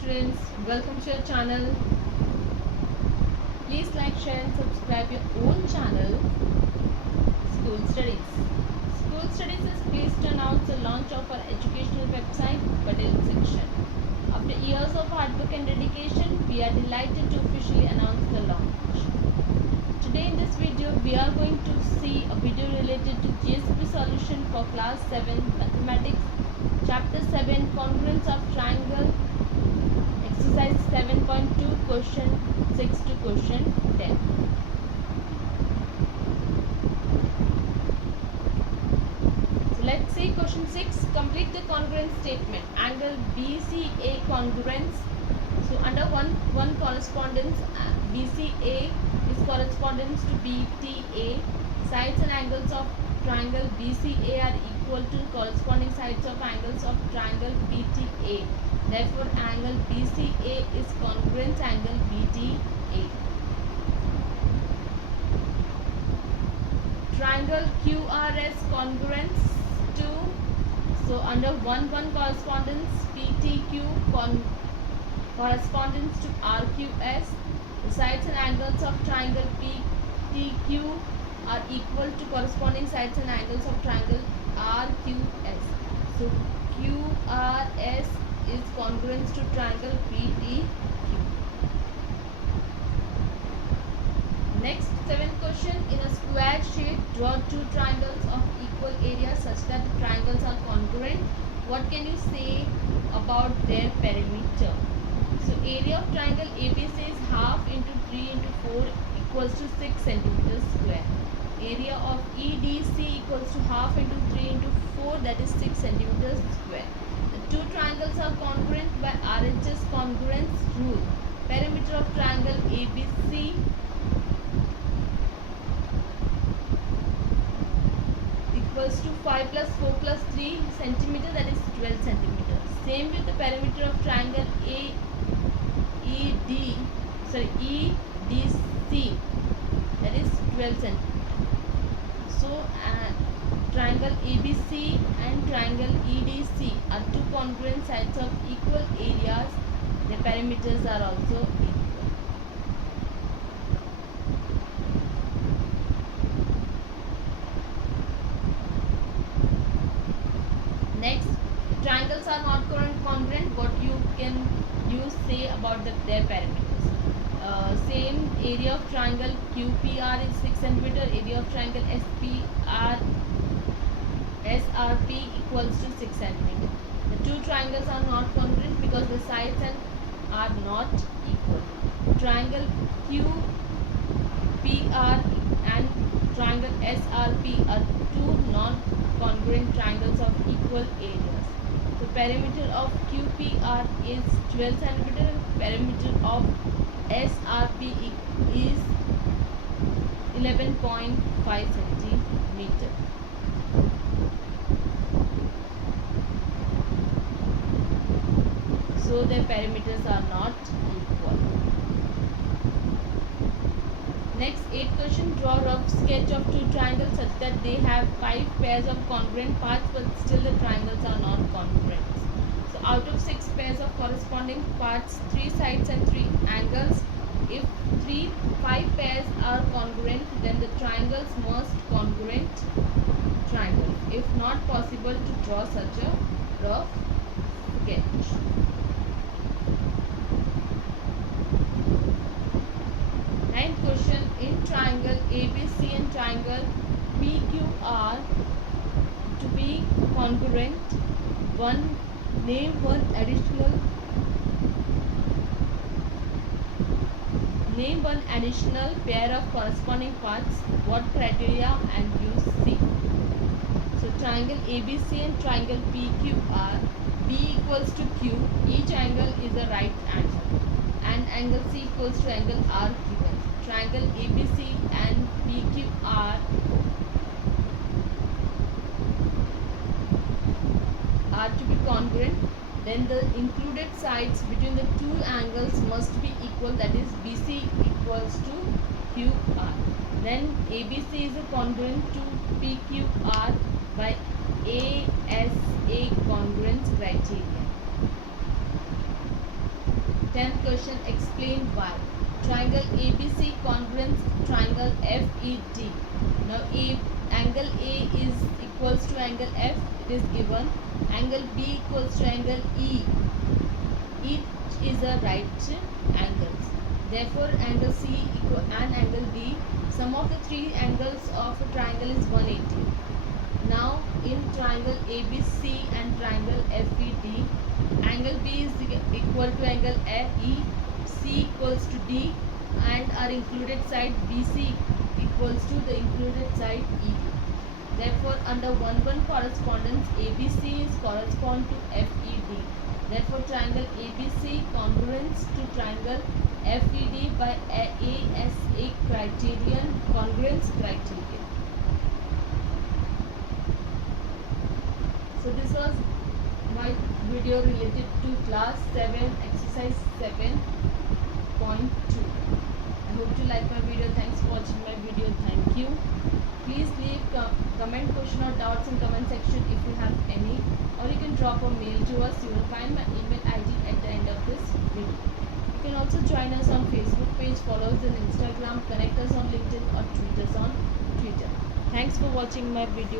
students, welcome to your channel. Please like, share and subscribe your own channel, School Studies. School Studies is pleased to announce the launch of our educational website, Patel section. After years of hard work and dedication, we are delighted to officially announce the launch. Today in this video, we are going to see a video related to GSEB solution for class 7 mathematics, chapter 7 congruence of triangle, exercise 7.2, question 6 to question 10. So let's see question 6. Complete the congruence statement. Angle BCA congruence. So under one correspondence, BCA is correspondence to BTA. Sides and angles of triangle BCA are equal to corresponding sides of angles of triangle BTA. Therefore, angle BCA is congruent angle BTA. Triangle QRS congruence to, so under one correspondence, PTQ correspondence to RQS. The sides and angles of triangle PTQ are equal to corresponding sides and angles of triangle RQS. So QRS is congruent to triangle PTQ. Next, 7th question. In a square shape, draw two triangles of equal area such that the triangles are congruent. What can you say about their perimeter? So area of triangle ABC is half into 3 into 4 equals to 6 centimeters square. Area of EDC equals to half into 3 into 4, that is 6 centimeters square. The two triangles are congruent by RHS congruence rule. Perimeter of triangle ABC equals to 5 plus 4 plus 3 centimeter, that is 12 centimeters. Same with the perimeter of triangle EDC, that is 12 centimeters. So triangle ABC and triangle EDC are two congruent sides of equal areas. Their perimeters are also equal. Next, triangles are not congruent. What can you say about their perimeters? Same, area of triangle QPR is 6 cm. Area of triangle SRP equals to 6 cm. The two triangles are not congruent because the sides are not equal. Triangle QPR and triangle SRP are two non-congruent triangles of equal areas. The perimeter of QPR is 12 cm. Perimeter of SRP is 11.5 centimeter. So their perimeters are not equal. Next, 8th question. Draw a rough sketch of two triangles such that they have 5 pairs of congruent parts, but still the triangles are not congruent. So out of 6 pairs of corresponding parts, 3 sides and 3 angles. If 5 pairs are congruent, then the triangles must congruent triangle. If not possible to draw such a rough sketch. Ninth question. In triangle ABC and triangle PQR to be congruent, name one additional pair of corresponding parts. What criteria and use C? So triangle ABC and triangle PQR, B equals to Q, each angle is a right angle, and angle C equals to angle R given. Triangle ABC and PQR are to be congruent, then the included sides between the two angles must be equal, that is BC equals to QR. Then ABC is congruent to PQR by ASA congruence criterion. 10th question, explain why. Triangle ABC congruent triangle FED. Now angle A is equals to angle F, it is given. Angle B equals to angle E. Each is a right angles. Therefore, angle C and angle D, sum of the three angles of a triangle is 180. Now, in triangle ABC and triangle FED, angle B is equal to angle E, C equals to D, and our included side BC equals to the included side ED. Therefore, under 1-1 correspondence, ABC is correspond to FED. Therefore, triangle ABC congruence to triangle FED by ASA criterion, congruence criterion. So this was my video related to class 7 exercise 7.2. I hope you like my video. Thanks for watching my video. Thank you. Please leave comment, question or doubts in comment section if you have any, or you can drop a mail to us. You will find my email ID at the end of this video. You can also join us on Facebook page, follow us on Instagram, connect us on LinkedIn or tweet us on Twitter. Thanks for watching my video.